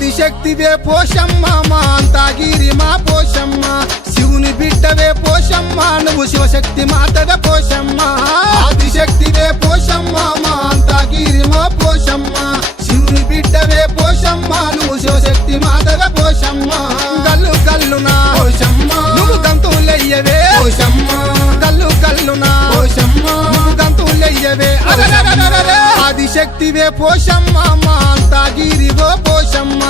ఆదిశక్తివే పోషమ్మ మా అంతాగిరి మా పోషమ్మ శివుని బిడ్డవే పోషమ్మ నువ్వు శివశక్తి మాతవే పోషమ్మ ఆదిశక్తివే పోషమ్మ మా అంతాగిరి మా పోషమ్మ శివుని బిడ్డవే పోషమ్మ నువ్వు శివశక్తి మాతవే పోషమ్మ గల్లు గల్లునా పోషమ్మ నువ్వు గంతులయ్యవే పోషమ్మ గల్లు గల్లునా పోషమ్మ నువ్వు గంతులయ్యవే ఆదిశక్తివే పోషమ్మ మా అంతాగిరివో పోషమ్మ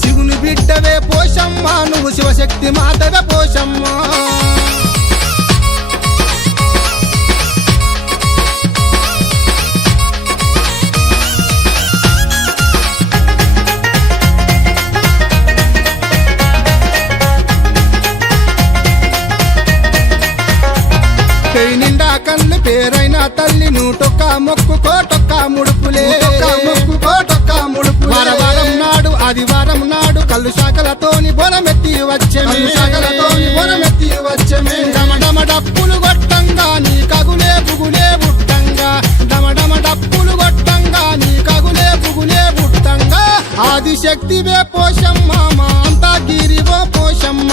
శివుని బిడ్డవే పోషమ్మ నువ్వు శివశక్తి మాతవే పోషమ్మ నిండా కన్ను పేరైన తల్లి నూటొక్క మొక్కుకోటొక్క ముడుపులే మొక్కుకోటొక్క ముడుపు వారం నాడు ఆదివారం నాడు కళ్ళు శాఖలతోని బొనమెత్తి వచ్చే డమడమ డప్పులు కొట్టంగా నీ కగులే బుగులే బుట్టంగా డమడమ డప్పులు కొట్టంగా నీ కగులే బుగులే బుట్టంగా ఆదిశక్తివే పోషమ్మ మా అంతాగిరివో పోషమ్మ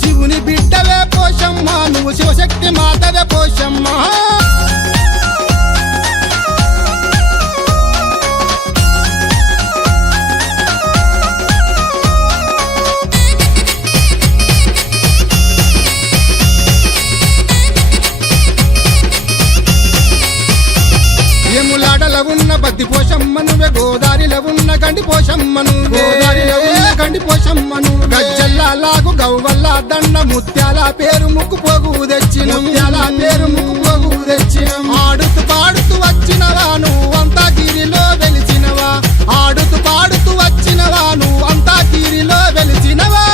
శివుని బిడ్డవే పోషమ్మ నువ్వు శివశక్తి మాతవే పోషమ్మ ఎములాడల ఉన్న బద్ది పోషమ్మ నువ్వే గోదారిలో ఉన్న గండి పోషమ్మను గోదారిలో ఉన్న గండి పోషమ్మను గజ్జల్లా లాగు గవ్వల్ల దండ ముత్యాల పేరు ముక్కు పోగు తెచ్చిన ముత్యాల పేరు ముక్కు పోగు తెచ్చిన ఆడుతూ పాడుతూ వచ్చినవా నువ్వు అంతాగిరిలో వెలిచినవా ఆడుతూ పాడుతూ వచ్చినవా నువ్వు అంతాగిరిలో వెలిచినవా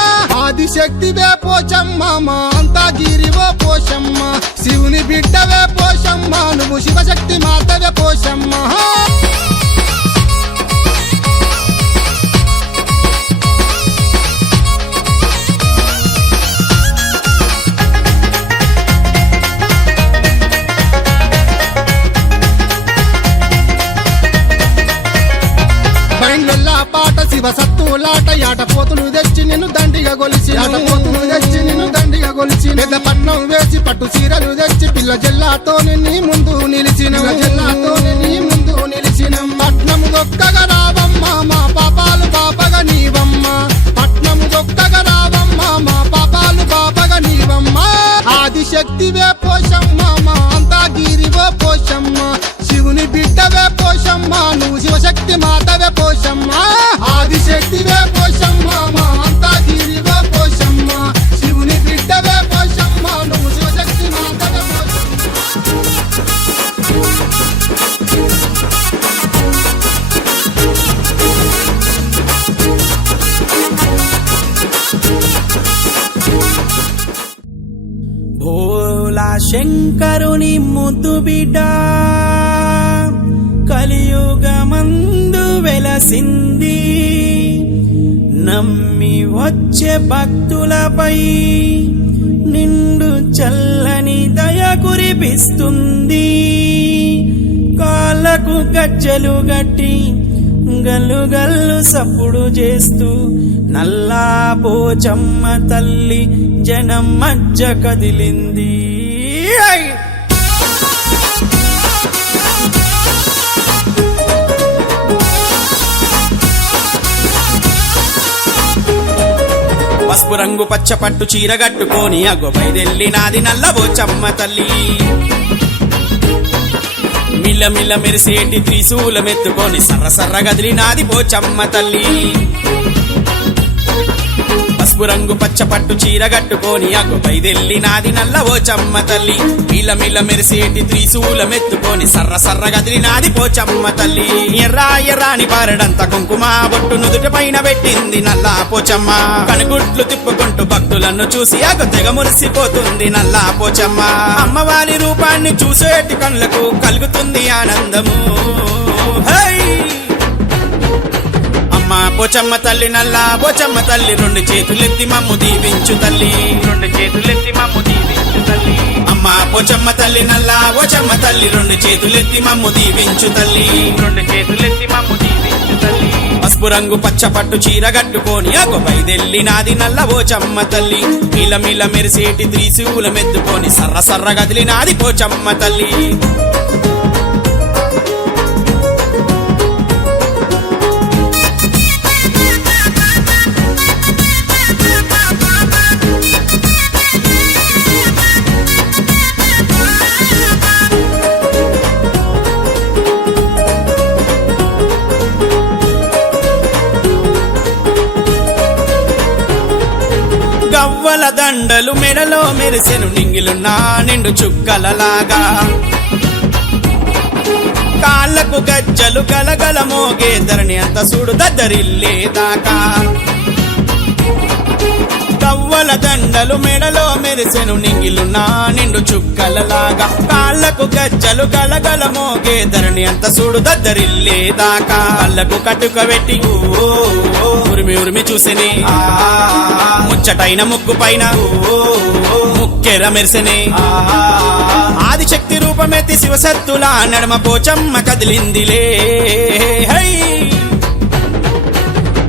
ఆదిశక్తివే పోషమ్మ మా అంతాగిరివో పోషమ్మ శివుని బిడ్డవే పోషమ్మ నువ్వు శివశక్తి మాతవే పోషమ్మ పాట శివ సత్తులాట యాట పోతులు తెచ్చి నిన్ను దండిగా గొలిచి పెద్ద పట్నం వేసి పట్టు చీరలు తెచ్చి పిల్ల జిల్లాతో నీ ముందు నిలిచిన పట్నము దొక్కగా రావమ్మ మా పాపాలు పాపగా నీవమ్మ పట్నము దొక్కగా రావమ్మ మా పాపాలు పాపగా నీవమ్మ ఆదిశక్తివే పోషమ్మ మా అంతాగిరివో పోషమ్మ శివుని బిడ్డవే పోషమ్మ నువ్వు శివశక్తి మాతవే పోషమ్మ ఆదిశక్తివే పోషమ్మ మా అంతాగిరివో పోషమ్మ శివుని బిడ్డవే పోషమ్మ నువ్వు శివశక్తి మాతవే భోలా శంకరుని ముద్దు బిడ్డ కలియుగమందు వెలసింది నమ్మి వచ్చే భక్తులపై నిండు చల్లని దయ కురిపిస్తుంది కాళ్ళకు గజ్జలు గట్టి గల్లు గల్లు సప్పుడు చేస్తూ నల్లా పోచమ్మ తల్లి జనం మధ్య కదిలింది పసుపు రంగు పచ్చ పట్టు చీర కట్టుకొని అగొబైదెల్లినాది నల్ల పోచమ్మ తల్లి మిల్ల మిల్ల మెరిసేటి త్రిశూలమెత్తుకొని సర్ర సర్ర గదిలినాది పోచమ్మ తల్లి పసుపు రంగు పచ్చ పట్టు చీర కట్టుకొని అగొబైదెల్లినాది నల్ల పోచమ్మ తల్లి మిల్ల మిల్ల మెరిసేటి త్రిశూలమెత్తుకొని సర్ర సర్ర గదిలినాది పోచమ్మ తల్లి ఎర్రా ఎర్రాని పారడంత కుంకుమ బొట్టు నుదుటి పైన పెట్టింది నల్లా పోచమ్మ కనుగుడ్లు తిప్పుకుంటూ భక్తులను చూసి అగ తెగ మురిసిపోతుంది నల్లా పోచమ్మ అమ్మవారి రూపాన్ని చూసేటి కళ్ళకు కలుగుతుంది ఆనందము అమ్మ పోచమ్మ తల్లి నల్లా పోచమ్మ తల్లి రెండు చేతులెత్తి మమ్ము దీవించు తల్లి రెండు చేతులెత్తి మమ్ము దీవించు తల్లి అమ్మ పోచమ్మ తల్లి నల్లా పోచమ్మ తల్లి రెండు చేతులెత్తి మమ్ము దీవించు తల్లి రెండు చేతులెత్తి మమ్ము దీవించు తల్లి పసుపు రంగు పచ్చ పట్టు చీర కట్టుకొని అగో బయదెల్లినాది నల్ల పోచమ్మ తల్లి మిల మిల మెరిసేటి త్రిశూల మెత్తుకొని సర్ర సర్ర గదిలినాది పోచమ్మ తల్లి గవ్వల దండలు మెడలో మెరిసెను నింగిలున్నా నిండు చుక్కలలాగా కాళ్ళకు గజ్జలు గలగల మోగే ధరణి అంత చూడు దద్దరిల్లేదాకా గవ్వల దండలు మెడలో మెరిసెను నింగిలున్నా నిండు చుక్కలలాగా కాళ్ళకు గజ్జలు గలగల మోగే ధరణి అంత చూడు దద్దరిల్లేదాకా కళ్ళకు కట్టుక పెట్టి ఉరిమి ఉరిమి చూసిని ముచ్చటైన ముక్కు పైన ముక్కెర మెరిసెనే ఆదిశక్తి రూపమెత్తి శివసత్తులా నడమ పోచమ్మ కదిలిందిలే హై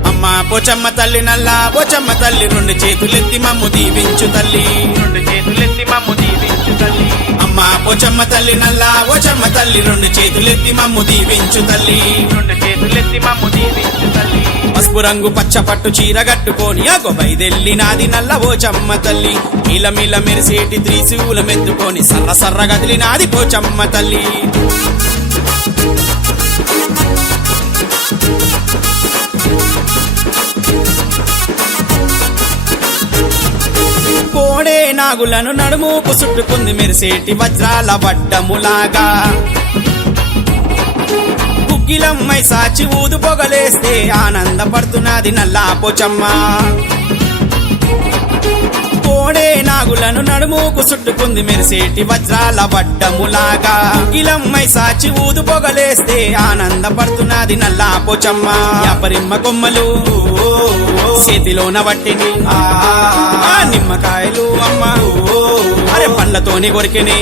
అమ్మా పోచమ్మ తల్లి నల్లా పోచమ్మ తల్లి రెండు చేతులెత్తి మమ్ము దీవించు తల్లి రెండు చేతులెత్తి మమ్ము దీవించు తల్లి అమ్మా పోచమ్మ తల్లి నల్లా పోచమ్మ తల్లి రెండు చేతులెత్తి మమ్ము దీవించు తల్లి రెండు చేతులెత్తి మమ్ము దీవించు తల్లి పసుపు రంగు పచ్చ పట్టు చీర కట్టుకొని అగో బయదెల్లినాది నల్ల పోచమ్మ తల్లి మిల మిల మెరిసేటి త్రిశూల మెత్తుకొని సర్ర సర్ర గదిలినాది పోచమ్మ తల్లి కోడే నాగులను నడుమూపు చుట్టుకుంది మెరిసేటి వజ్రాల వడ్డములాగా కుక్కిలమ్మై సాచి ఊదు పొగలేస్తే ఆనందపడుతున్నది నల్లా పోచమ్మ కోడే నాగులను నడుమూకు చుట్టుకుంది మెరిసేటి వజ్రాల వడ్డములాగా కుక్కిలమ్మై సాచి ఊదు పొగలేస్తే ఆనందపడుతున్నది నల్లా పోచమ్మ యాపరిమ్మ కొమ్మలు చేతిలోన వట్టిని నిమ్మకాయలు అమ్మ అరే పండ్లతోని కొరికిని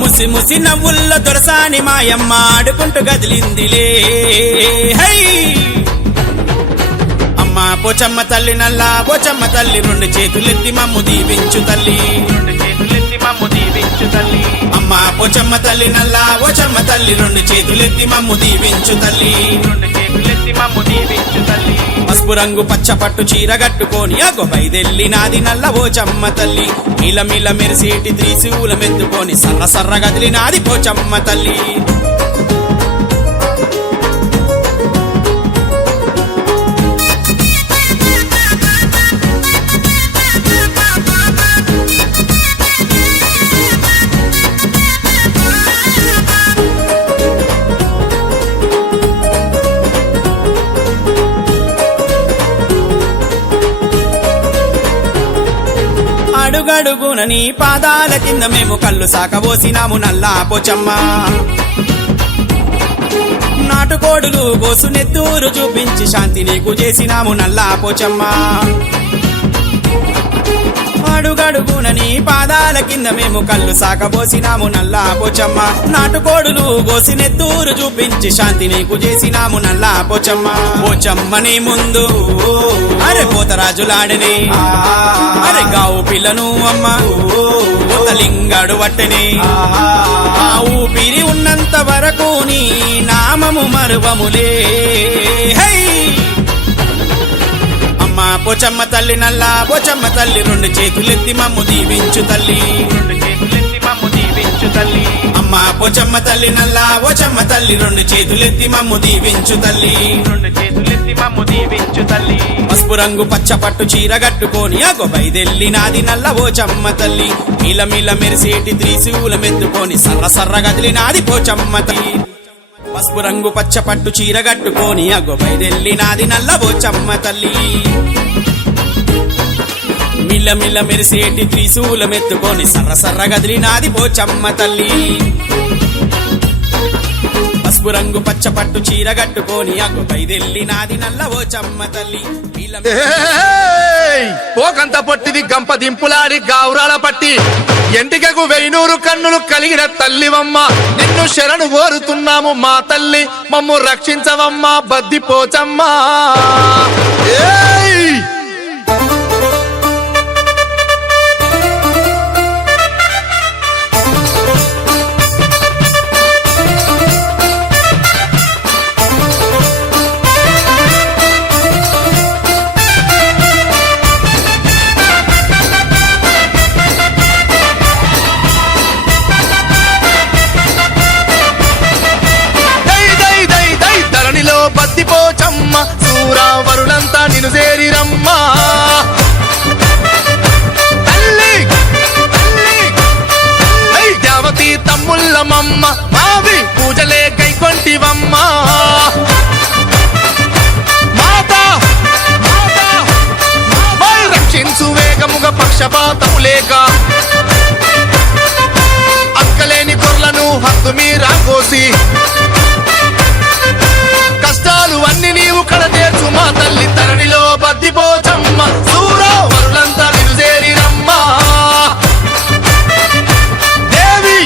ముసి ముసి నవ్వుల్ల దొరసాని మాయమ్మ ఆడుకుంటూ గదిలిందిలే హై అమ్మా పోచమ్మ తల్లి నల్లా పోచమ్మ తల్లి రెండు చేతులెత్తి మమ్ము దీవించు తల్లి రెండు చేతులెత్తి మమ్ము దీవించు తల్లి అమ్మా పోచమ్మ తల్లి నల్లా పోచమ్మ తల్లి రెండు చేతులెత్తి మమ్ము దీవించు తల్లి రెండు చేతులెత్తి మమ్ము దీవించు తల్లి పసుపు రంగు పచ్చ పట్టు చీర కట్టుకొని అగో బయదెల్లినాది నల్ల పోచమ్మ తల్లి మిల మిల మెరిసేటి త్రిశూల మెత్తుకొని సర్ర సర్ర గదిలినాది పోచమ్మ తల్లి అడుగడుగున నీ పాదాల కింద మేము కళ్ళు సాకబోసినాము నల్లా పోచమ్మ నాటుకోడులు కోసు నెత్తూరు చూపించి శాంతి నీకు చేసినాము నల్లా పోచమ్మ అడుగడుగున నీ పాదాల కింద మేము కళ్ళు సాకబోసినాము నల్లా పోచమ్మ నాటుకోడులు కోసి నెత్తూరు చూపించి శాంతి నీకు చేసినాము నల్లా పోచమ్మ పోచమ్మని ముందు అరే పోతరాజులాడని అరే గావు పిల్లను అమ్మ పోతలింగాడు వట్టని ఆ ఊపిరి ఉన్నంత వరకు నీ నామము మరువములే హై అమ్మా పోచమ్మ తల్లి నల్లా పోచమ్మ తల్లి రెండు చేతులెత్తి మమ్ము దీవించు తల్లి రెండు చేతులెత్తి మమ్ము దీవించు తల్లి అమ్మా పోచమ్మ తల్లి నల్లా పోచమ్మ తల్లి రెండు చేతులెత్తి మమ్ము దీవించు తల్లి రెండు చేతులెత్తి మమ్ము దీవించు తల్లి పసుపు రంగు పచ్చ పట్టు చీర కట్టుకొని అగో బయదెల్లినాది నల్ల పోచమ్మ తల్లి మిల మిల మెరిసేటి త్రిశూల మెత్తుకొని సర్ర సర్ర గదిలినాది పోచమ్మ తల్లి పసుపు రంగు పచ్చ పట్టు చీర కట్టుకొని అగో బయదెల్లినాది నల్ల పోచమ్మ తల్లి మిల మిల మెరిసేటి త్రిశూల మెత్తుకొని సర్ర సర్ర గదిలినాది పోచమ్మ తల్లి పసుపు రంగు పచ్చ పట్టు చీర కట్టుకొని అగ్గు బయదెల్లినాది నల్ల పోచమ్మ తల్లి పోకంత పొట్టిది గంప దింపులాడి గావురాల పట్టి ఎంటికకు 1000 కన్నులు కలిగిన తల్లివమ్మ నిన్ను శరణు కోరుతున్నాము మా తల్లి మమ్ము రక్షించవమ్మా బద్ది పోచమ్మా బద్దిపోచమ్మ సూరావరులంతా నిన్ను చేరిరమ్మా తల్లి దేవతి తమ్ముళ్ళమమ్మ మావి పూజలే కైకొంటివమ్మ మాతా రక్షించు వేగముగ పక్షపాతము లేక అక్కలేని గొర్లను హద్దు మీరా కోసి కష్టాలు అన్ని నీవు కడతేర్చు మా తల్లి తరణిలో బద్దిపోచమ్మ సూరావరులంతా నిన్ను చేరిరమ్మా దేవి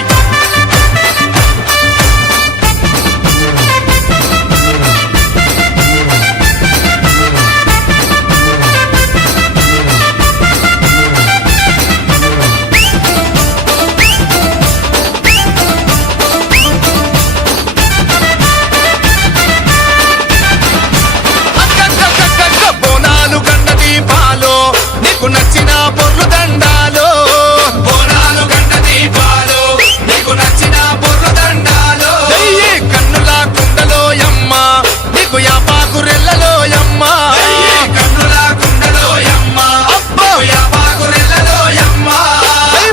నచ్చిన పొర్లు దండాలో బోనాలు గంట దీపాలు నీకు నచ్చిన పొర్లు దండాలో కన్నుల కుండలో యమ్మ నీకు యాపాకు రెల్లలో యమ్మ కన్నుల కుండలో యమ్మ అబ్బో యాపాకు రెల్లలో యమ్మ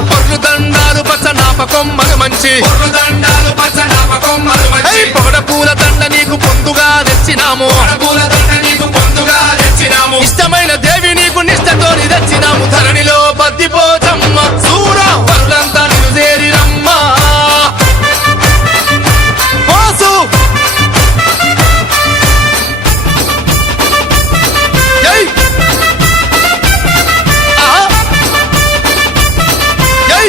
పొర్లు దండాలు పచ్చ నాపకం మంచి పొర్లు దండాలు పచ్చ నాపకం మంచి పొగడ పూల దండ నీకు పొందుగా తెచ్చినాము పూల దండ నీకు పొందుగా తెచ్చినాము ఇష్టమైన దేవి నీకు నిష్టతో తెచ్చినాము ధరణిలో బద్దిపోచమ్మ సూరావరులంతా నిన్ను చేరిరమ్మా పోసు జై జై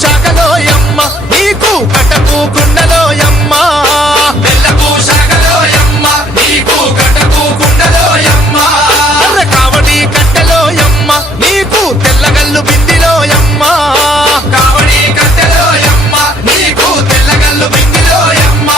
శాఖలో యమ్మ నీకు కటకు కుండలో యమ్మ బెల్లకు శాఖలో యమ్మ నీకు కటకు కుండలో యమ్మ కావడి కట్టెలో యమ్మ నీకు తెల్లగల్లు బిందిలో యమ్మ కావడి కట్టెలో యమ్మ నీకు తెల్లగల్లు బిందిలో యమ్మ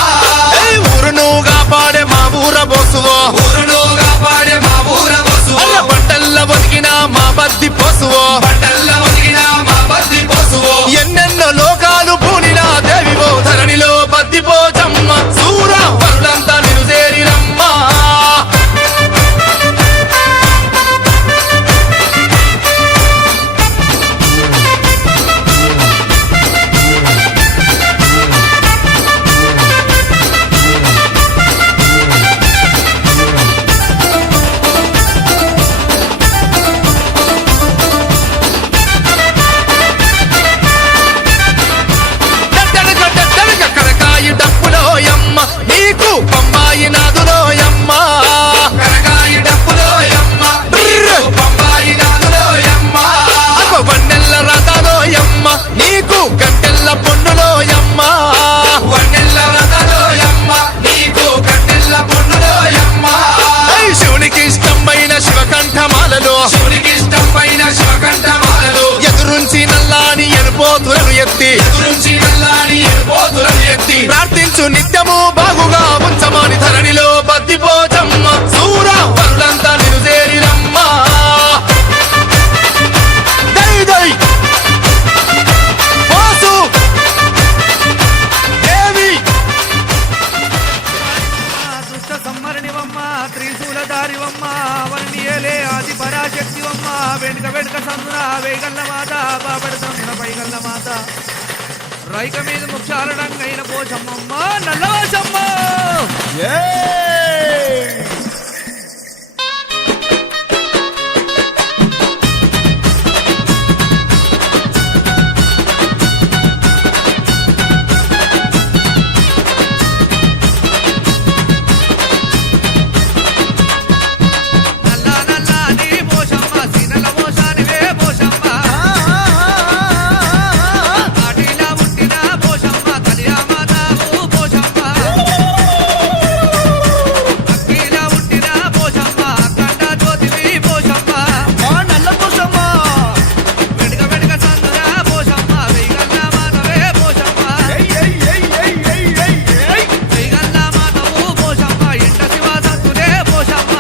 ఊరును కాపాడే మా ఊర బోసువో ఊరును కాపాడే మా ఊర బోసువో బట్టల్ల ఒదిగిన మా బద్ది పోసువో బట్టల్ల ఒదిగిన మా బద్ది పోసువో ఎన్నెన్నో లోకాలు పూనినా దేవివో ధరణిలో బద్దిపోచమ్మ సూరావరులంతా నిన్ను చేరిరమ్మా పంబాయి నాదులో యమ్మ కరకాయి డప్పులో యమ్మ పంబాయి నాదులో యమ్మ వన్నెల్ల రథలో యమ్మ నీకు గంటెల్ల పొన్నులో యమ్మ వన్నెల్ల రథలో యమ్మ నీకు గంటెల్ల పొన్నులో యమ్మ శివునికి ఇష్టమైన శివకంఠమాలలో శివునికి ఇష్టమైన శివకంఠమాలలో ఎదురుంచి నల్లాని ఎనుపోతులను ఎత్తి ఎదురుంచి నల్లాని ఎనుపోతులను ఎత్తి ప్రార్థించు నిత్యము బాగుగా ఉంచమని ధరణిలో బద్దిపోచమ్మ సూరావరులంతా నిన్ను చేరిరమ్మా దై దై పోసు దేవి దుష్ట సంహరణివమ్మ త్రిశూలధారివమ్మ వర్ణియలే ఆది పరాశక్తివమ్మ వెనుక వెనుక సందున వేగల్ల మాత బాబడి సందున పైగల్ల మాత రైక మీద ముఖ్యాలడంగైన పోషమ్మమ్మ నల్లవోషమ్మ నల్ల నల్లని పోషమ్మ సీనల పోషానివే పోషమ్మ ఆటిలా పుట్టిన పోషమ్మ కలియామాతావు పోషమ్మ అక్కిలా పుట్టిన పోషమ్మ అఖండ జ్యోతివి పోషమ్మ నల్ల పోషమ్మ వెనుక వెనుక సందున పోషమ్మ వెయ్యగల్ల మాతవే పోషమ్మ వెయ్యగల్ల మాతవు పోషమ్మ ఎంట శివ సత్తులే పోషమ్మ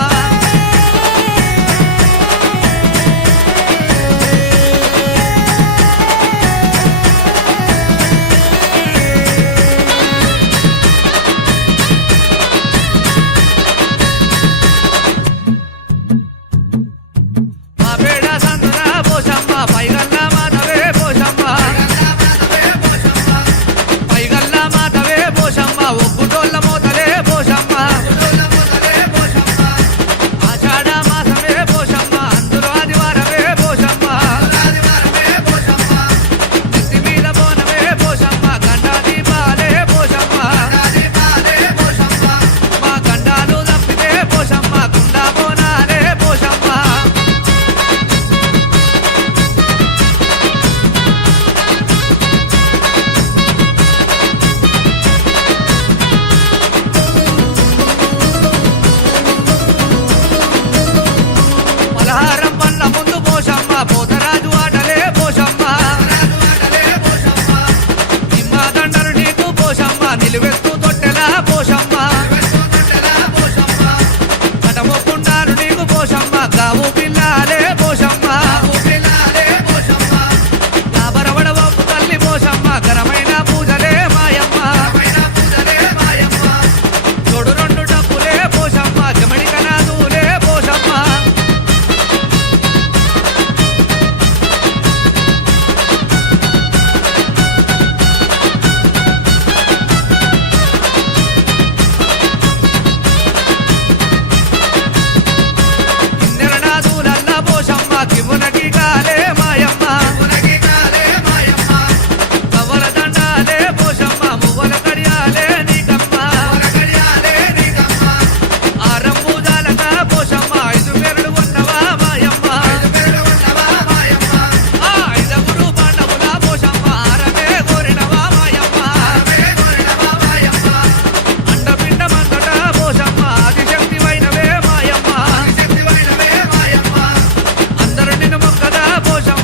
మా పేడ సందున పోషమ్మ పైగల్ల మాతవే పోషమ్మ పైగల్ల మాతవే పోషమ్మ ఒగ్గుటోళ్ళ మోతలే పోషమ్మ ఆషాఢ మాసమే పోషమ్మ అందులో ఆదివారమే పోషమ్మ నెత్తి మీద బోనమే పోషమ్మ గండా దీపాలే పోషమ్మ మా గండాలు తప్పితే పోషమ్మ గుండా బోనాలే పోషమ్మ పలహారం పళ్ళ ముందు పోషమ్మ పోతరాజు ఆటలే పోషమ్మ నిమ్మ దండలు నీకు పోషమ్మ నిలువెత్తు తొట్టెలా పోషమ్మ కటమొక్కుండాలు నీకు పోషమ్మ గావు పిల్లాలే పోషమ్మ లాబరవడ వంపు తల్లి పోషమ్మ ఘనమైన పూజలే మాయమ్మ తోడు రెండు డబ్బులే పోషమ్మ జమడి కనాదులే పోషమ్మ కిన్నెరనాదులల్ల పోషమ్మ కివునకి కాలే మాయమ్మ కవ్వల దండాలే పోషమ్మ మువ్వల కడియాలే నీకమ్మ ఆరం పూజాలక పోషమ్మ ఐదు పేర్లు ఉన్నవా మాయమ్మ ఆ ఐదుగురు పాండవుల పోషమ్మ ఆరమే కోరినవా మాయమ్మ అండపిండ మందట పోషమ్మ ఆదిశక్తివైనవే మాయమ్మ అందరు నిన్ను మొక్కదా పోషమ్మ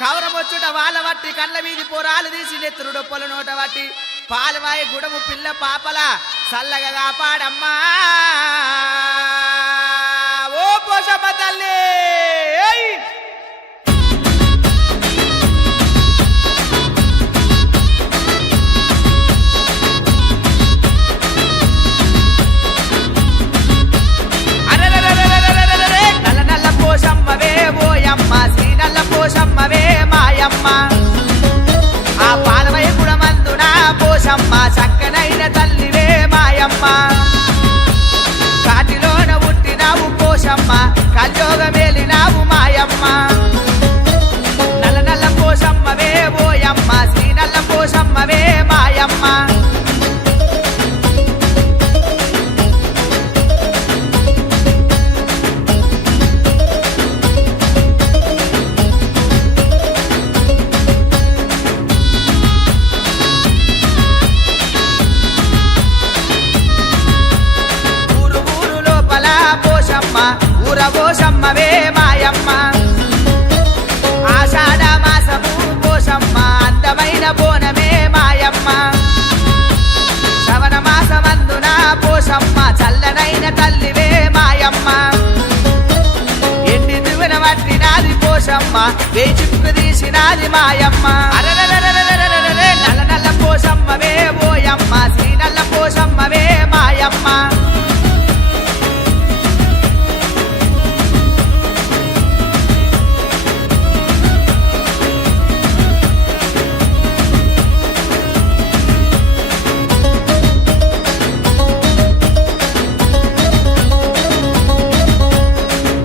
కవరమొచ్చుట వాళ్ళ వట్టి కళ్ళ వీధి పొరాలు తీసి నెత్తురు డొప్పల నోట వట్టి పాలవాయి గుడము పిల్ల పాపల చల్లగా కాపాడమ్మా ఓ పోషమ్మ తల్లి ఏయ్! అరెరెరెరెరెరెరెరెరెరె! నల్ల నల్ల పోషమ్మవే ఓయమ్మ శ్రీ నల్ల పోషమ్మవే మాయమ్మ ఆ పాలవై గుడమందున పోషమ్మ చక్కనైన తల్లివే మాయమ్మ కాటిలోన పుట్టినావు పోషమ్మ కల్యోగమేలినావు మాయమ్మ నల్ల నల్ల పోషమ్మవే ఓయమ్మ శ్రీ నల్ల పోషమ్మవే మాయమ్మ ఊరు ఊరు లోపల పోషమ్మ ఊర పోషమ్మవే మాయమ్మ ఆషాఢ మాసము పోషమ్మ అందమైన బోనమే మాయమ్మ శ్రవణ మాసమందున పోషమ్మ చల్లనైన తల్లివే మాయమ్మ ఎండి దివిన వట్టినాది పోషమ్మ వేచిక్కు తీసినాది మాయమ్మ అరెరెరెరెరెరెరెరె! నల్ల నల్ల పోషమ్మవే ఓయమ్మ శ్రీ నల్ల పోషమ్మవే మాయమ్మ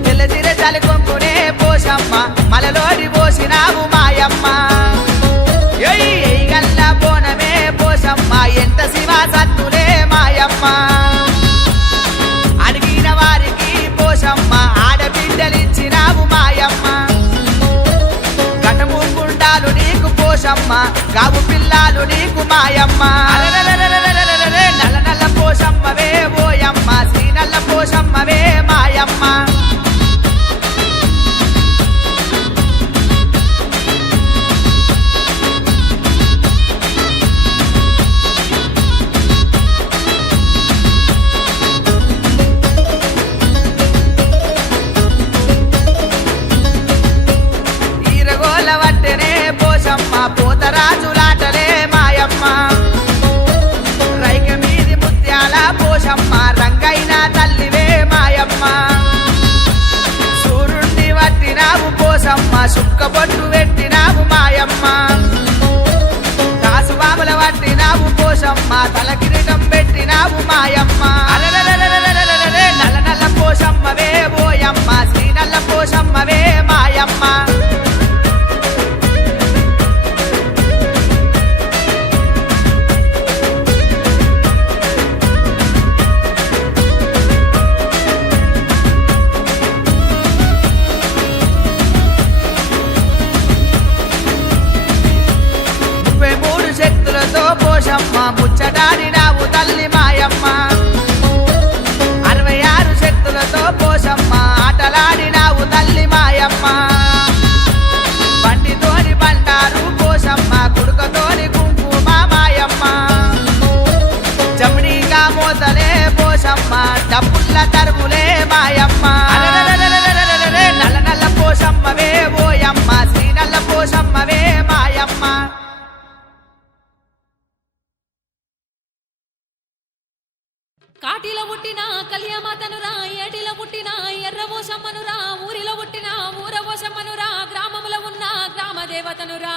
తెల్లదిర చలి కొంకునే పోషమ్మ మలలోడి పోసినావు మాయమ్మ ఏయ్ ఏయ్ గల్ల బోనమే పోషమ్మ ఎంత శివ సత్తులే మాయమ్మ అడిగిన వారికి పోషమ్మ ఆడబిడ్డలిచ్చినావు మాయమ్మ గటము గుండాలు నీకు పోషమ్మ గావు పిల్లాలు నీకు మాయమ్మ అరెరెరెరెరెరెరెరె! నల్ల నల్ల పోషమ్మవే ఓయమ్మ శ్రీ నల్ల పోషమ్మవే మాయమ్మ ఈరగోల వట్టెనే పోషమ్మ పోతరాజులాటలే మాయమ్మ రైక మీది ముత్యాల పోషమ్మ రంగైన తల్లివే మాయమ్మ సూర్యుణ్ణి వట్టినావు పోషమ్మ సుక్కబొట్టు పెట్టినావు మాయమ్మ కాసుబాముల వట్టినావు పోషమ్మ తలకిరీటం పెట్టినావు మాయమ్మ అరెరెరెరెరెరెరెరె! నల్ల నల్ల పోషమ్మవే ఓయమ్మ శ్రీ నల్ల పోషమ్మవే మాయమ్మ ముప్పై మూడు శక్తులతో పోషమ్మ ముచ్చటాడినావు తల్లి మాయమ్మ 66 శక్తులతో పోషమ్మ ఆటలాడినావు తల్లి మాయమ్మ బండితోని బండారు పోషమ్మ కుడుకతోని కుంకుమ మాయమ్మ జమిడిగా మోతలే పోషమ్మ డబ్బుల్ల తరుములే మాయమ్మ అరెరెరెరెరెరెరెరె! నల్ల నల్ల పోషమ్మవే ఓయమ్మ శ్రీ నల్ల పోషమ్మవే మాయమ్మ కాటిలో పుట్టిన కళ్యామాతనురా ఏటిలో పుట్టిన ఎర్రవోసమ్మనురా ఊరిలో పుట్టిన ఊరవోసమ్మనురా గ్రామములో ఉన్న గ్రామ దేవతనురా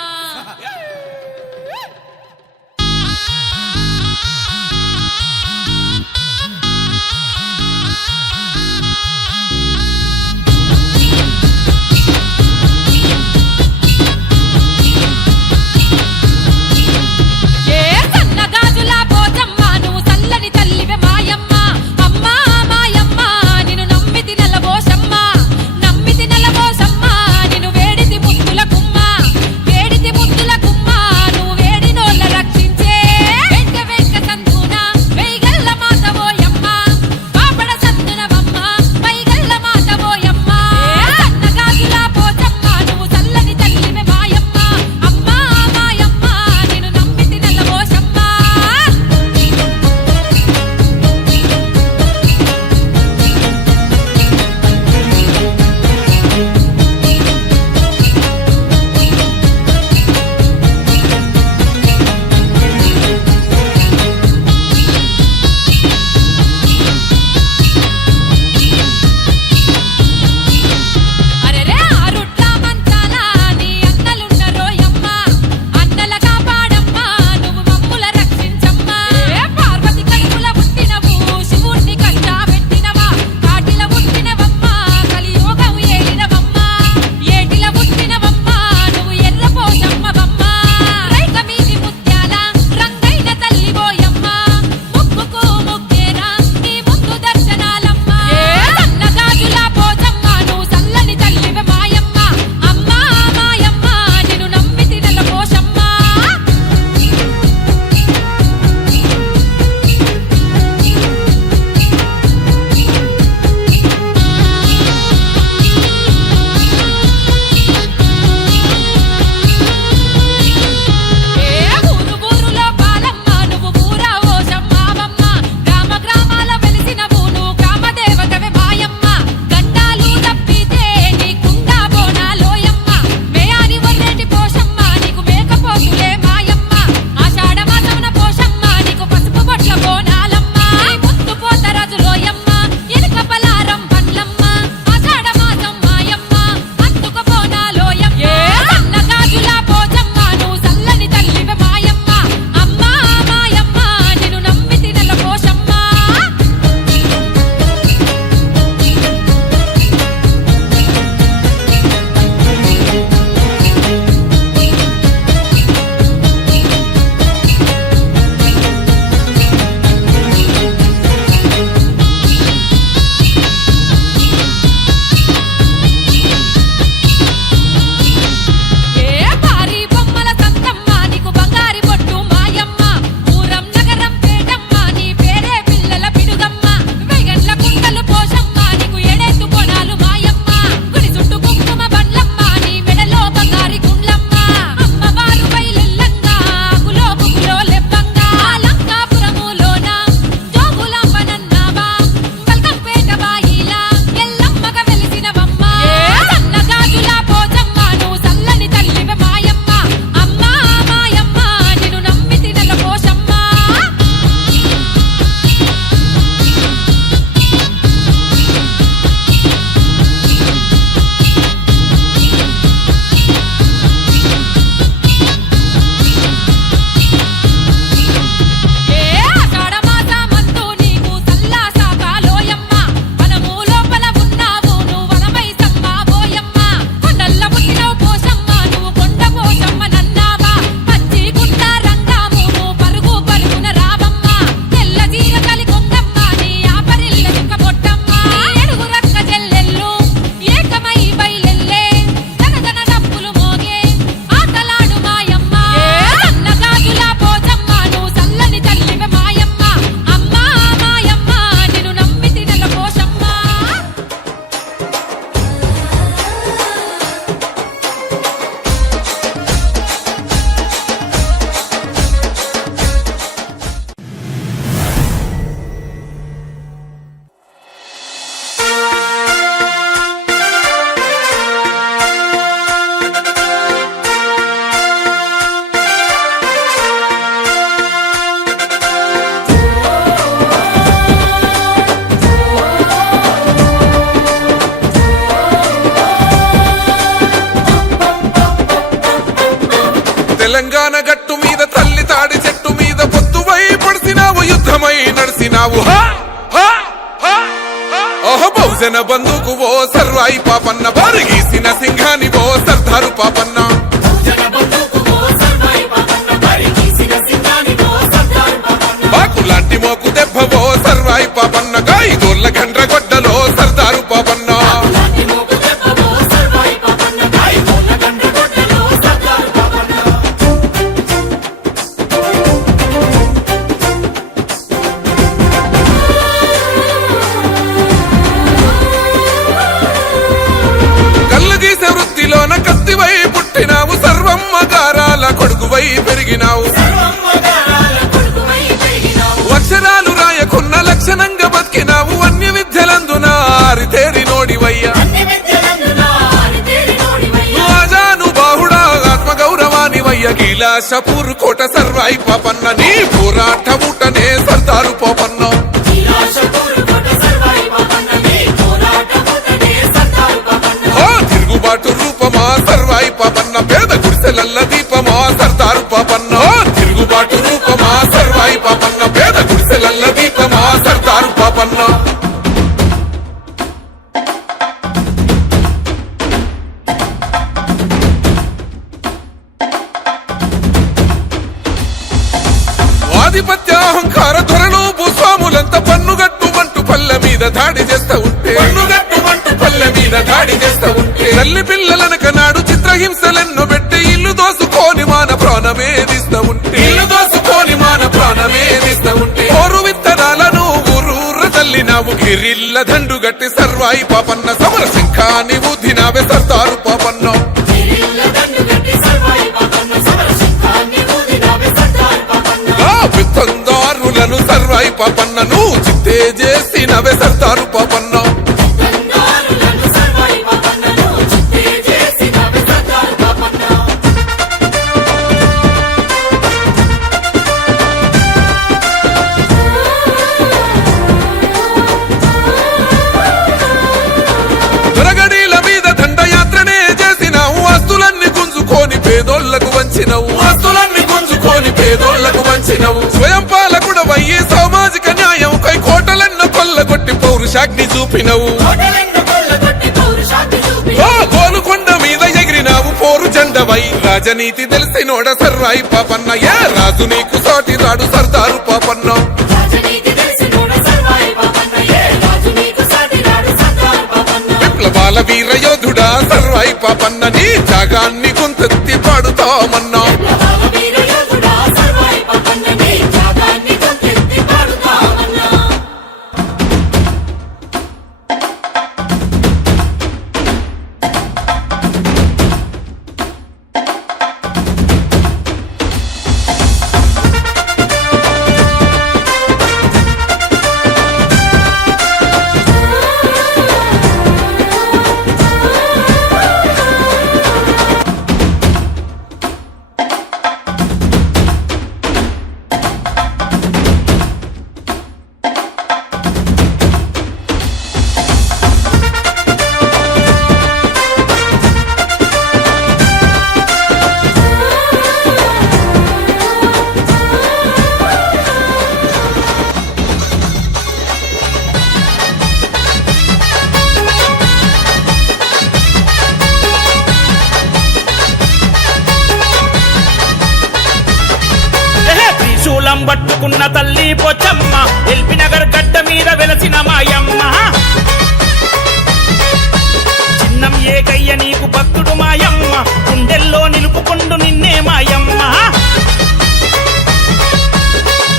ఏ సన్నగాజుల పోతమ్మ నువ్వు చల్లని తల్లివే మాయమ్మ అమ్మా మాయమ్మ నిన్ను నమ్మితి నల్లబోసమ్మ నిన్ను వేడితి ముత్తుల కుమ్మ వేడితి తెలంగాణ గట్టు మీద తల్లి తాడి చెట్టు మీద పొత్తువై పడిసినావు యుద్ధమై నడిసినావు బహుజన బంధుకు ఓ సర్వాయి పాపన్న బరిగీసిన సింహాని ఓ సర్దారు పాపన్న బాకులాంటి మోకు దెబ్బ ఓ సర్వాయి పాపన్న గాయిదోళ్ళ గండ్ర గొడ్డలో సర్దారు పాపన్న కత్తివై పుట్టినావు సర్వమ్మ గారాల కొడుకువై పెరిగినావు అక్షరాలు రాయకున్న లక్షణంగా బతికినావు అన్య విద్యలందున ఆరితేరి నోడివయ్యా ఆజాను బాహుడా ఆత్మ గౌరవానివయ్య కైలాసపూర్ కోట సర్వాయి పాపన్న నీ పోరాట ఊటనే సర్దారు పాపన్న తిరుగుబాటు రూపమా సర్వాయి పాపన్న పేద గుడిసెలల్ల దీపమా సర్దారు పాపన్న తిరుగుబాటు రూపమా సర్వాయి పాపన్న పేద గుడిసెలల్ల దీపమా సర్దారు పాపన్న ఆధిపత్య అహంకార ధరలు భూస్వాములంతా పన్నుగట్టుమంటూ పల్లె మీద దాడి చేస్తా ఉంటే పల్లె మీద దాడి చేస్తా ఉంటే తల్లి పిల్లలనక నాడు చిత్రహింసలెన్నో పెట్టి ఇల్లు దోసుకొని మాన ప్రాణమేదిస్తా ఉంటే ఓరు విత్తనాలను ఊరూర తల్లినావు గిరిల్ల దండు గట్టి సర్వాయి పాపన్న సమర శంఖాని ఊదినావే సర్దారు పాపన్న విత్తందారులను సర్వాయి పాపన్న నువ్వు చిత్తే చేసినవే సర్దారు పాపన్న పేదోళ్లకు వంచినవు స్వయం పాలకుడవయ్యి సామాజిక న్యాయం కై కోటలెన్న కొల్లగొట్టి పౌరుషాగ్ని చూపినవు గోలుకొండ మీద ఎగిరినావు పోరు జెండవై రాజనీతి తెలిసినోడ సర్వాయి పాపన్న ఏ రాజు నీకు సాటి రాడు సర్దారు పాపన్న విప్లవాల వీర యోధుడా సర్వాయి పాపన్న నీ త్యాగాన్ని గుంతెత్తి పాడుతామన్నా పట్టుకున్న తల్లి పోచమ్మ ఎల్బీ నగర్ గడ్డ మీద వెలసిన మాయమ్మ చిన్నం ఏకయ్య నీకు భక్తుడు మాయమ్మ గుండెల్లో నిలుపుకొండు నిన్నే మాయమ్మ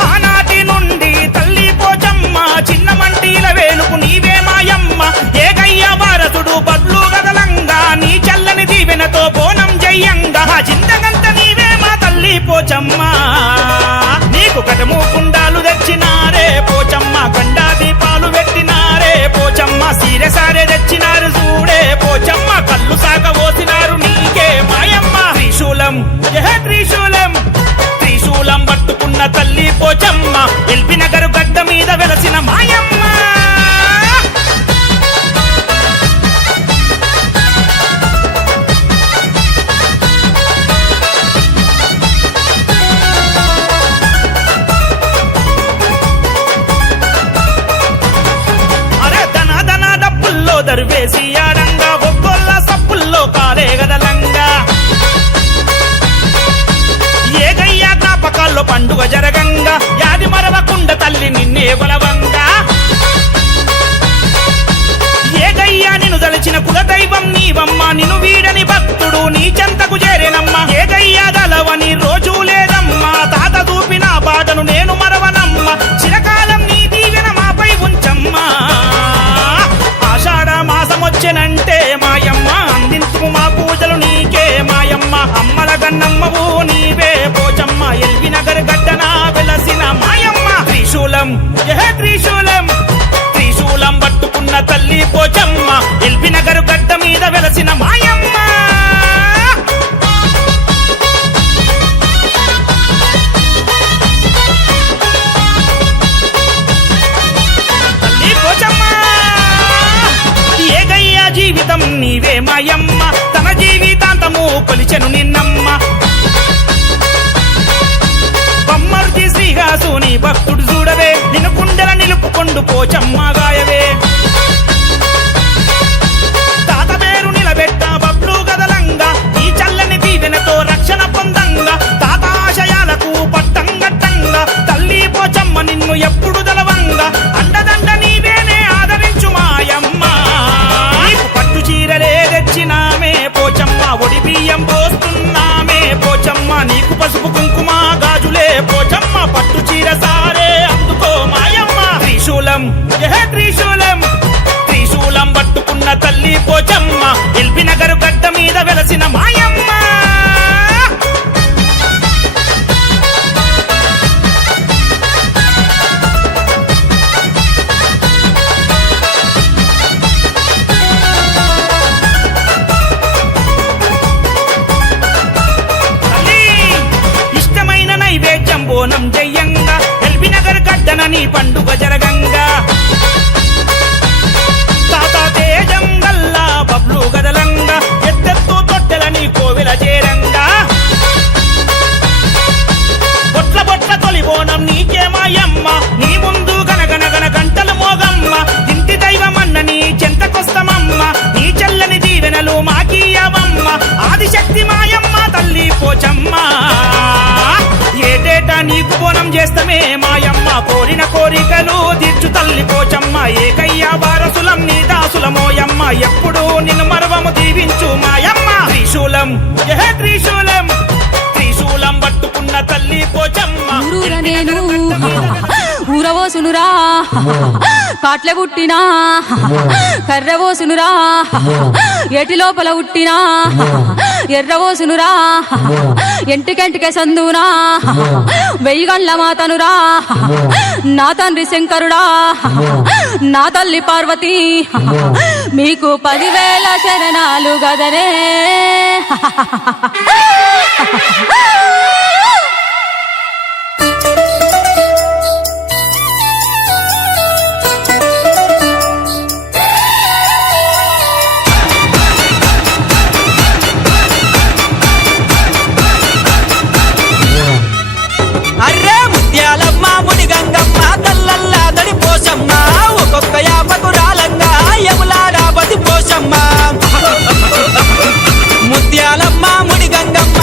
ఆనాటి నుండి తల్లి పోచమ్మ చిన్నమంటీల వేలుపు నీవే మాయమ్మ ఏకయ్య వారసుడు బడ్లు గదలంగా నీ చల్లని దీవెనతో బోనం జయ్యంగా చింతగంత నీవే మా తల్లి పోచమ్మ కటము కుండాలు తెచ్చినారే పోచమ్మ గండా దీపాలు పెట్టినారే పోచమ్మ సీరె సారే తెచ్చినారు చూడే పోచమ్మ కళ్ళు సాగ పోసినారు నీకే మాయమ్మ త్రిశూలం త్రిశూలం త్రిశూలం పట్టుకున్న తల్లి పోచమ్మ ఎల్బీ నగర్ గడ్డ మీద వెలసిన మాయమ్మ గ్రామములో పండుగ జరగంగా యాది మరవకుండ తల్లి నిన్నే బలవంగా ఏగయ్యా నిన్ను దలిచిన కులదైవం నీవమ్మ నిన్ను వీడని భక్తుడు నీ చెంతకు చేరేనమ్మ ఏగయ్యా దలవని రోజు లేదమ్మా తాత చూపిన బాటను నేను మరవనమ్మ చిరకాలం నీ దీవెన మాపై ఉంచమ్మా ఆషాఢ మాసమొచ్చెనంటే మాయమ్మ అందించు మా పూజలు నీకే మాయమ్మ అమ్మల గన్నమ్మవు నీవే పోచమ్మ ఎల్వి నగర్ గడ్డన వెలసిన మాయమ్మ త్రిశూలం త్రిశూలం త్రిశూలం పట్టుకున్న తల్లి పోచమ్మ ఎల్బి నగరు గడ్డ మీద వెలసిన మాయమ్మ తల్లి పోచమ్మ ఏగయ్యా జీవితం నీవే మాయమ్మ తన జీవితాంతము కొలిచెను నిన్నమ్మ బొమ్మర్జి శ్రీహాసుని భక్తుడు చూడవే నిన్ను కుండెల నిలుపుకొండు పోచమ్మ గాయవే తాత పేరు నిలబెట్ట బబ్లు గదలంగా ఈ చల్లని దీవెనతో రక్షణ పొందంగా తాత ఆశయాలకు పట్టంగట్టంగా తల్లి పోచమ్మ నిన్ను ఎప్పుడు దలవంగా అండదండ నీవేనే ఆదరించు మాయమ్మ నీకు పట్టు చీరలే తెచ్చినామే పోచమ్మ ఒడి బియ్యం పోస్తున్నామే పోచమ్మ నీకు పసుపు కుంకుమ గాజులే పోచమ్మ పట్టు చీర సారే అందుకో మాయమ్మ త్రిశూలం త్రిశూలం త్రిశూలం పట్టుకున్న తల్లి పోచమ్మ ఎల్బి నగరు గడ్డ మీద వెలసిన మాయమ్మ తల్లి, ఇష్టమైన నైవేద్యం బోనం జయ్యంగా ఎల్బి నగర్ గడ్డన నీ పండుగ జరగంగా తాత తేజం గల్లా బబ్లు గదలంగా ఎత్తెత్తు తొట్టెలని కోవెల చేరంగా బొట్ల బొట్ల తొలి బోనం నీకే మాయమ్మ నీ ముందు గనగనగన గంటలు మోగమ్మ ఇంటి దైవమన్న నీ చెంతకొస్తమమ్మ నీ చల్లని దీవెనలు మాకీయవమ్మ ఆదిశక్తి మాయమ్మ తల్లి పోచమ్మ ఏటేటా నీకు బోనం చేస్తమే మాయమ్మ కోరిన కోరికలు తీర్చు తల్లి పోచమ్మ ఏకయ్యా వారసులం నీ దాసులమోయమ్మ ఎప్పుడు నిన్ను మరవము దీవించు మాయమ్మ త్రిశూలం త్రిశూలం త్రిశూలం పట్టుకున్న తల్లి పోచమ్మ ఊరూర నేను ఊరవోసునురా కాట్ల గుట్టినా కర్రవోసునురా ఎటి లోపల ఉట్టినా ఎర్రవోసునురా ఎంటికెంటికే సందునా వెయ్యి గండ్ల మాతనురా నా తండ్రి శంకరుడా నా తల్లి పార్వతి మీకు 10,000 శరణాలు గదరే అర్రే ముత్యాలమ్మ ముడి గంగమ్మ తల్లల్లా తడి పోసమ్మ ఒక్కొక్క యాపకు రాలంగా యములాడాపతి పోసమ్మ ముత్యాలమ్మ ముడి గంగమ్మ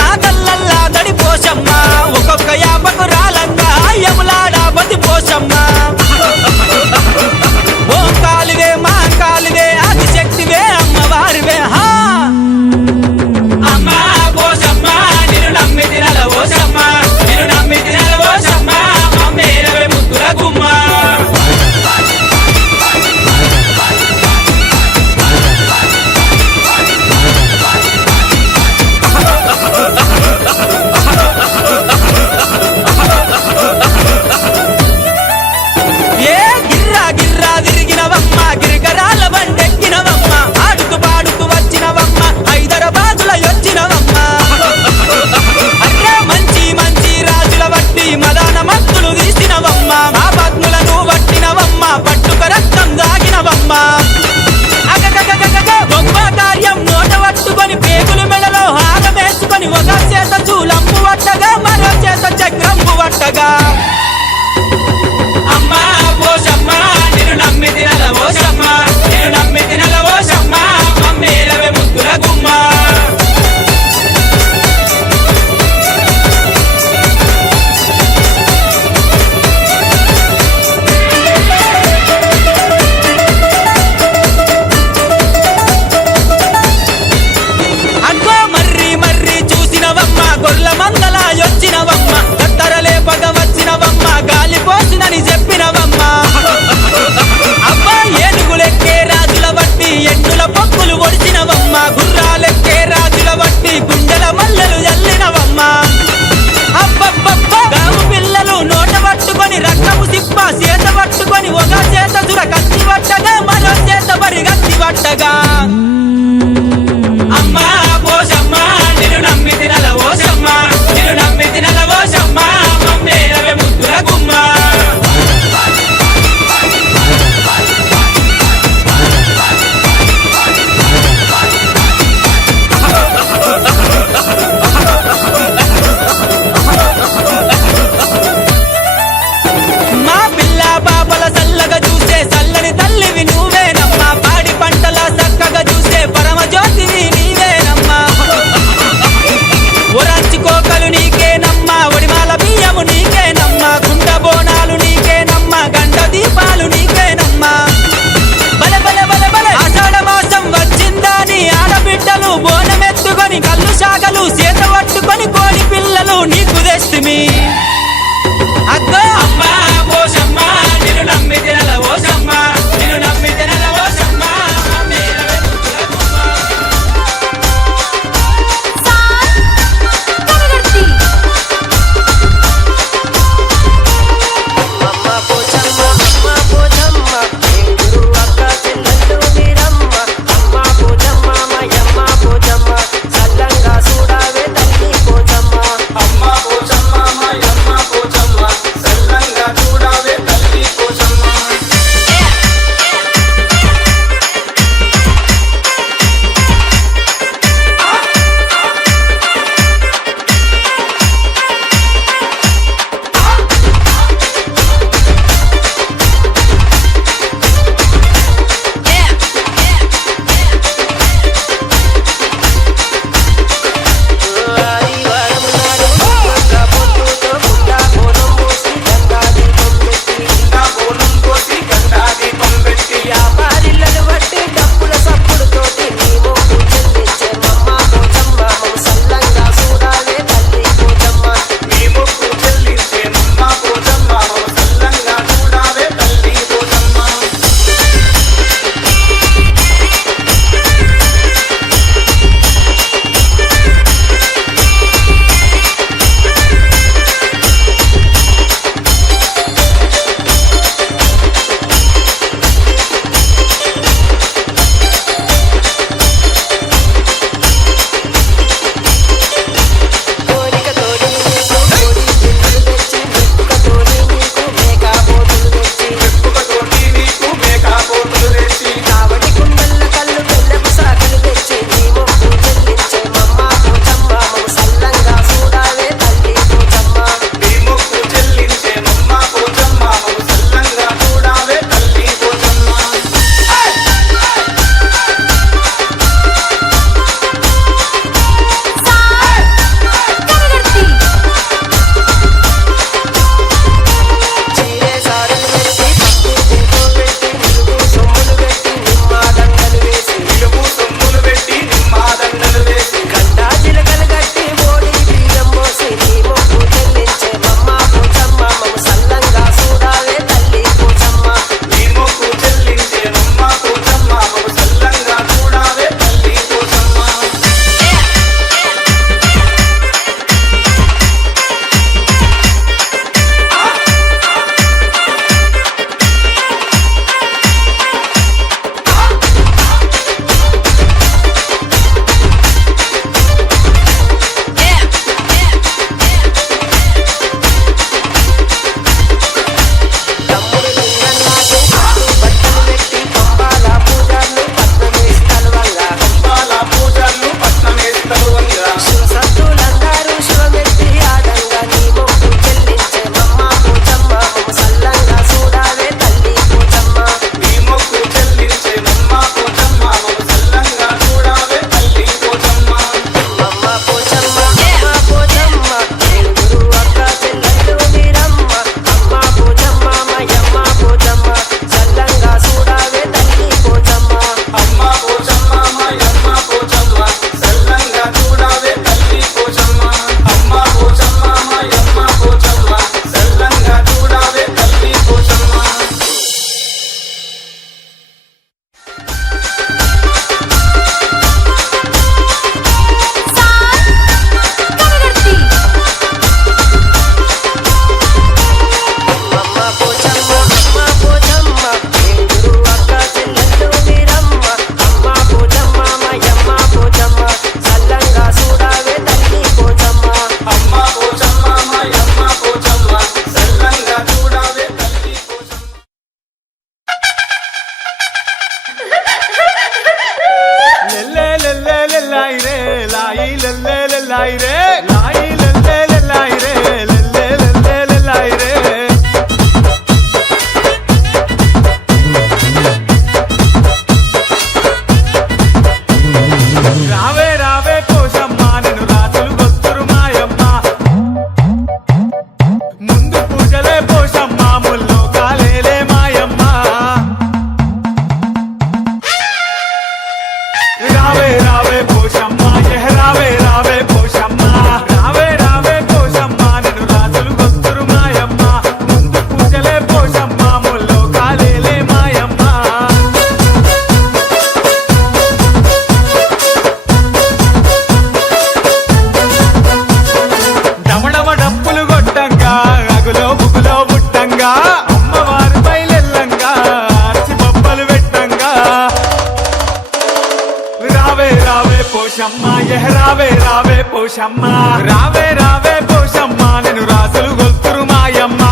పోషమ్మ రావే రావే పోషమ్మ నేను రాసులు గొల్తురు మాయమ్మ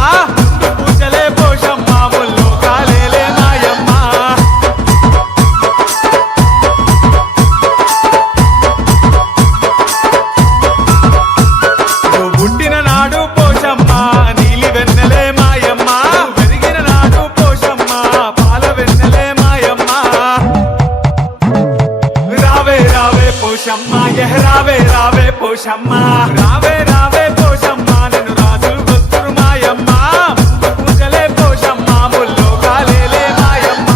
పూజలే పోషమ్మ ముల్లో కాలేలే మాయమ్మ నువ్వు పుట్టిన నాడు పోషమ్మ నీలి వెన్నెలే మాయమ్మ వెలిగిన నాడు పోషమ్మ పాల వెన్నెలే మాయమ్మ రావే రావే పోషమ్మ రావే రావే పోషమ్మ రావే రావే పోషమ్మ నేను రాజులు గొల్తురు మాయమ్మ పూజలే పోషమ్మ ముల్లో కాలేలే మాయమ్మ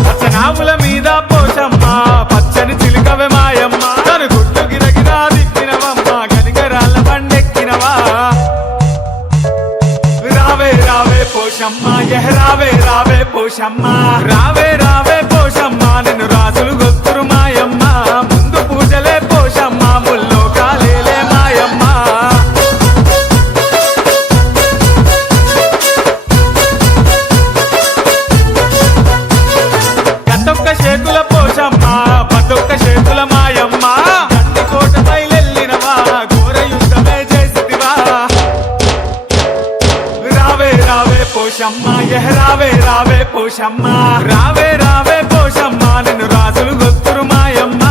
పచ్చనాముల మీద పోషమ్మ పచ్చని చిలుకవే మాయమ్మ తను గుట్టు గిరగిరా దిక్కినవమ్మ గలిగరాళ్ళ బండెక్కినవా రావే రావే పోషమ్మ రావే రావే పోషమ్మ రావే రావే పోషమ్మ నేను రాజులు గొల్తురు మాయమ్మ ముందు పూజలే పోషమ్మ ముల్లో కాలేలే మాయమ్మ గతొక్క చేతుల పోషమ్మ పతొక్క చేతుల మాయమ్మ గండి కోటపై వెళ్ళినవా ఘోర యుద్ధమే చేసివా రావే రావే పోషమ్మ రావే రావే పోషమ్మ రావే రావే పోషమ్మ నేను రాజులు గొల్తురు మాయమ్మ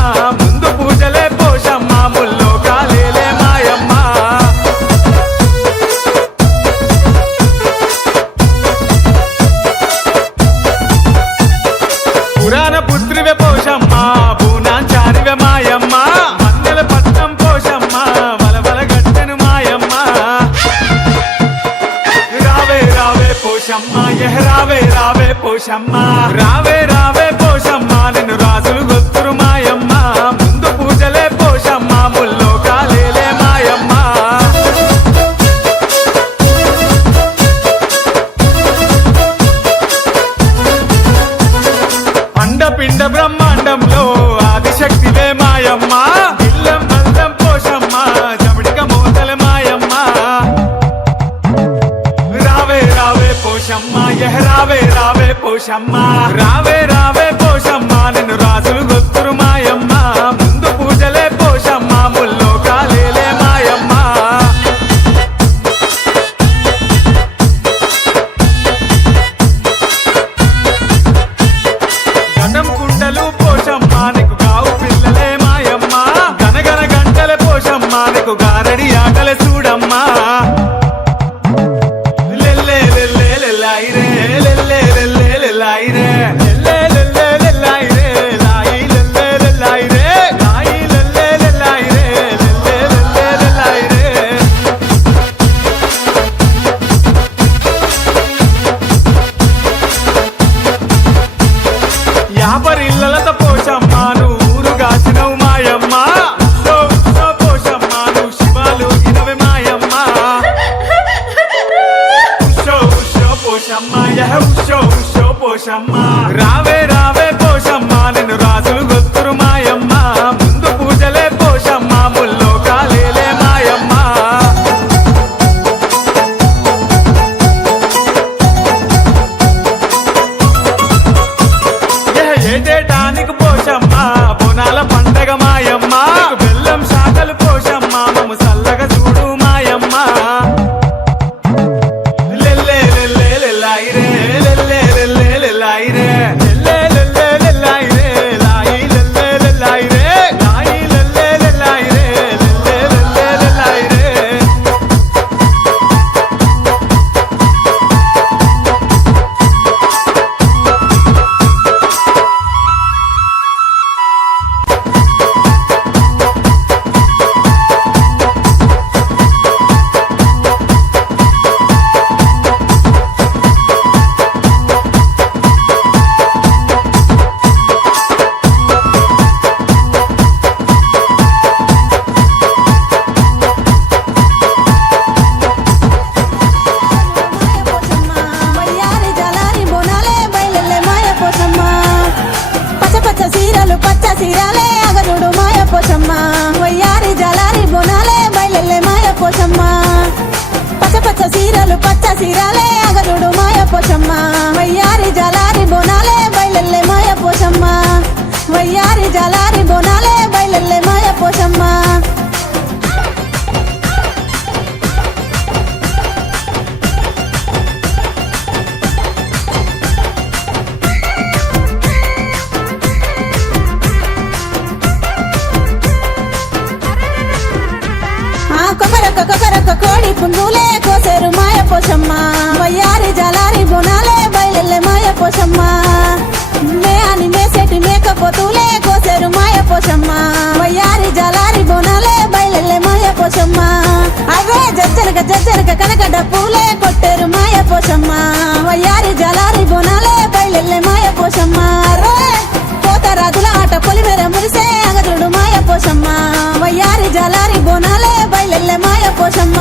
ముందు పూజలే పోషమ్మ ముల్లో కాలేలే మాయమ్మ పురాణ పుత్రివే పోషమ్మ పూనాంచారివే మాయమ్మ మందెల పట్నం పోషమ్మ వలవల గట్టెను మాయమ్మ రావే రావే పోషమ్మ రావే రావే పోషమ్మ రావే రావే పోషమ్మ నేను రాజులు గొల్తురు మాయమ్మ ముందు పూజలే పోషమ్మ ముల్లో కాలేలే మాయమ్మ అండపిండ బ్రహ్మాండంలో ఆదిశక్తివే మాయమ్మ ఇల్లం బల్లం పోషమ్మ జమిడిక మోతల మాయమ్మ రావే రావే పోషమ్మ రావే రావే పోషమ్మ రావే రావే పోషమ్మ నేను రాజులు గొల్తురు మాయమ్మ ముందు పూజలే పోషమ్మ ముల్లో కాలేలే మాయమ్మ గండం కుండలు పోషమ్మ నీకు గావు పిల్లలే మాయమ్మ గనగన గంటలే పోషమ్మ నీకు గారడి ఆటలే చూడమ్మా లెల్లే లెల్లే లెల్లాయిరే లెల్లే లెల్లే లెల్లాయిరే లెల్లే లెల్లే లెల్లాయిరే లాయి లెల్లే లెల్లాయిరే లాయి లెల్లే లెల్లాయిరే లెల్లే లెల్లే లెల్లాయిరే యాపరిల్లలత పోషమ్మ నువ్వు ఊరు గాచినవు మాయమ్మ ఉషో ఉషో పోషమ్మ నువ్వు శివాలు ఇనవే మాయమ్మ ఉషో ఉషో పోషమ్మ ఉషో ఉషో పోషమ్మ రావే రావే పోషమ్మ నేను రాజులు గొల్తురు మాయమ్మ ముందు పూజలే పోషమ్మ ముల్లో కాలేలే మాయమ్మ ఏటేటానికి పోషమ్మ బోనాల పండగ మాయమ్మ బెల్లం శాఖలు పోషమ్మ మమ్మ సల్లగా చూడు మాయమ్మ లెల్లే లెల్లే లెల్లాయిరే లెల్లే లెల్లే లెల్లాయిరే లెల్లే లెల్లే లెల్లాయిరే లాయి లెల్లే లెల్లాయిరే లాయి లెల్లే లెల్లాయిరే లెల్లే లెల్లే లెల్లాయిరే చీరలు పచ్చ చీరలే అగరుడు మాయ పోచమ్మ వయ్యారి జలారి వయ్యారి జలారి బోనాలే బయలెల్లే మాయ పోషమ్మ కొకరొక్క కోడి పుంజులే కోసేరు మాయ పోషమ్మ వయ్యారి జలారి బోనాలే బయలెల్లే మాయ పోషమ్మ మేయాని మేసేటి మేకపోతులే కోసేరు మాయ పోషమ్మ వయ్యారి జలారి బోనాలే బయలెల్లే మాయ పోషమ్మ అవే జజ్జనక కనక డప్పులే కొట్టేరు మాయ పోషమ్మ వయ్యారి జలారి బోనాలే బయలెల్లే మాయ పోషమ్మ రే పోతరాజుల ఆట పొలిమేర మురిసే అగదుడు మాయ పోషమ్మ వయ్యారి జలారి బోనాలే బయలెల్లే మాయ పోషమ్మ